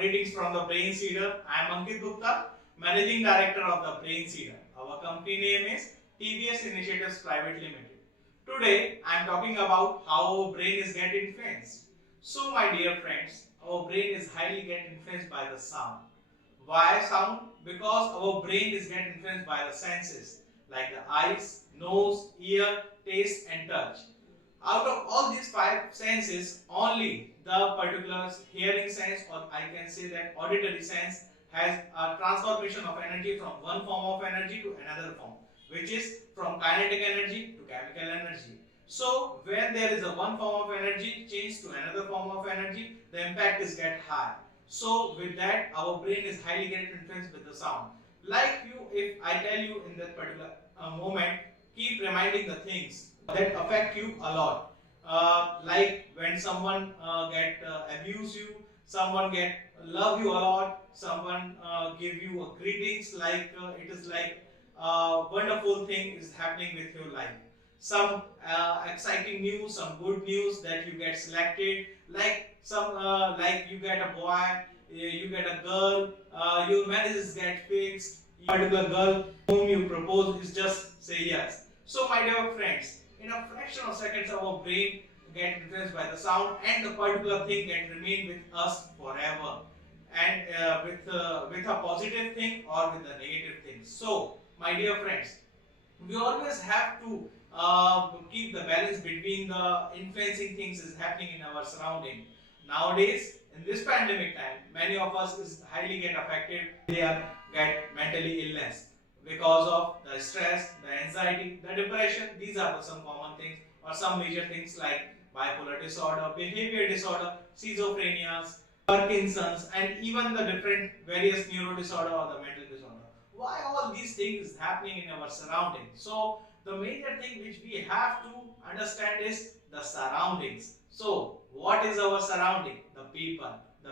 Greetings from the Brain Seeder. I am Ankit Gupta, Managing Director of the Brain Seeder. Our company name is TBS Initiatives Private Limited. Today, I am talking about how our brain is get influenced. So, my dear friends, our brain is highly get influenced by the sound. Why sound? Because our brain is get influenced by the senses like the eyes, nose, ear, taste, and touch. Out of all these five senses, only the particular hearing sense, or I can say that auditory sense, has a transformation of energy from one form of energy to another form, which is from kinetic energy to chemical energy. So when there is a one form of energy change to another form of energy, the impact is get high. So with that, our brain is highly get influenced with the sound. Like you, if I tell you in that particular moment, keep reminding the things that affect you a lot. Like when someone get abuse you, someone get love you a lot, someone give you a greetings like it is like wonderful thing is happening with your life. Some exciting news, some good news that you get selected, like some like you get a boy, you get a girl, your marriages get fixed, particular girl whom you propose is just say yes. So my dear friends, in a fraction of seconds our brain get influenced by the sound and the particular thing can remain with us forever, and with a positive thing or with a negative thing. So my dear friends, we always have to keep the balance between the influencing things is happening in our surrounding. Nowadays, in this pandemic time, many of us is highly get affected. They are get mentally illness because of the stress, the anxiety, the depression. These are the some common things or some major things like bipolar disorder, behavior disorder, schizophrenias, Parkinson's, and even the different various neuro disorder or the mental disorder. Why all these things happening in our surroundings? So the major thing which we have to understand is the surroundings. So what is our surrounding? The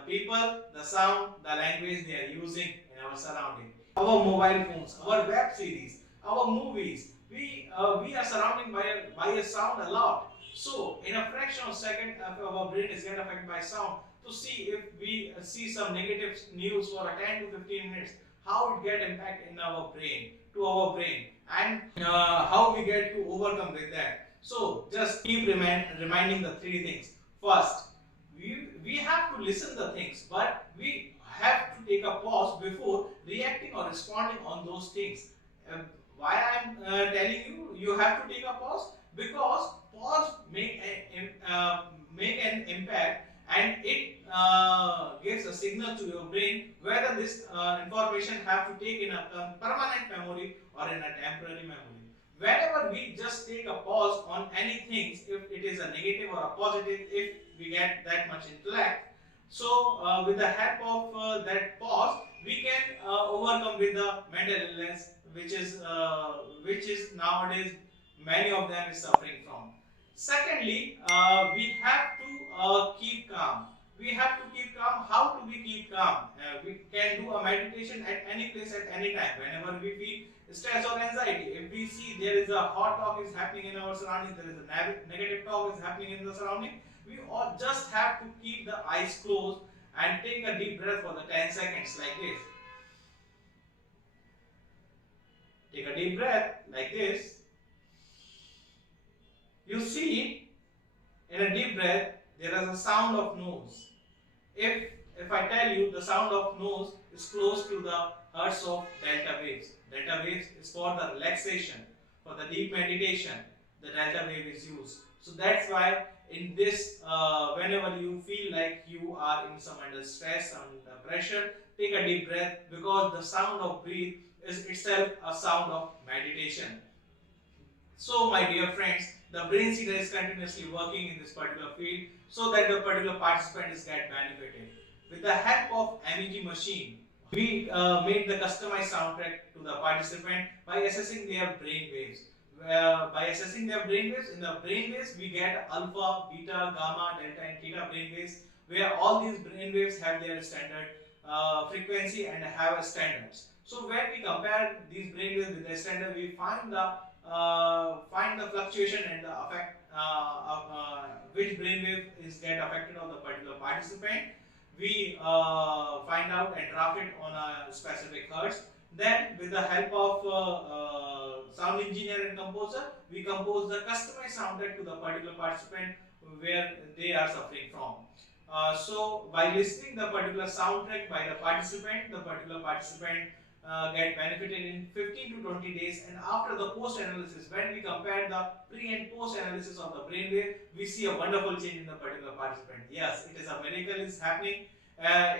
people, the sound, the language they are using in our surrounding. Our mobile phones, our web series, our movies. We are surrounded by a sound a lot. So in a fraction of a second, our brain is get affected by sound. To see if we see some negative news for a 10 to 15 minutes, how it get impact in our brain, to our brain, and how we get to overcome with that. So just keep reminding the three things. First, we have to listen the things, but we have to take a pause before reacting or responding on those things. uh, why I'm telling you you have to take a pause? Because pause make an impact, and it gives a signal to your brain whether this information have to take in a permanent memory or in a temporary memory. Whenever we just take a pause on anything, if it is a negative or a positive, if we get that much intellect, so with the help of that pause, we can overcome with the mental illness, which is nowadays many of them is suffering from. Secondly, we have to keep calm. We have to keep calm. How do we keep calm? We can do a meditation at any place at any time. Whenever we feel stress or anxiety, if we see there is a hot talk is happening in our surroundings, there is a negative talk is happening in the surrounding, we all just have to keep the eyes closed and take a deep breath for the 10 seconds like this. Take a deep breath like this. You see, in a deep breath, there is a sound of nose. If if I tell you the sound of nose is close to the hertz of delta waves. Delta waves is for the relaxation, for the deep meditation. The delta wave is used. So that's why in this, whenever you feel like you are in some under stress, under pressure, take a deep breath, because the sound of breathe is itself a sound of meditation. So, my dear friends, the brain seeder is continuously working in this particular field so that the particular participant is get benefited. With the help of MEG machine, We made the customized soundtrack to the participant by assessing their brain waves. By assessing their brain waves, in the brain waves we get alpha, beta, gamma, delta, and theta brain waves, where all these brain waves have their standard frequency and have a standards. So when we compare these brain waves with their standard, we find the fluctuation and the effect of which brain wave is get affected on the particular participant. We find out and draft it on a specific hertz. Then, with the help of sound engineer and composer, we compose the customized soundtrack to the particular participant where they are suffering from. So, by listening the particular soundtrack by the particular participant get benefited in 15 to 20 days, and after the post analysis, when we compare the pre and post analysis of the brainwave, we see a wonderful change in the particular participant. Yes, it is a miracle is happening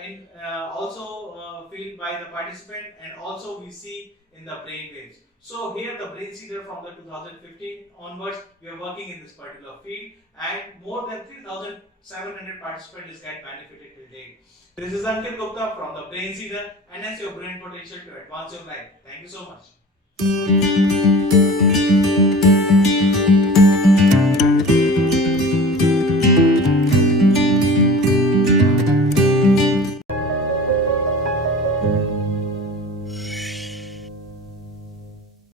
in also felt by the participant, and also we see in the brain waves. So here the brain seeder from the 2015 onwards, we are working in this particular field, and more than 3,700 participants get benefited till date. This is Ankit Gupta from the Brain Seeder. Enhance your brain potential to advance your life. Thank you so much.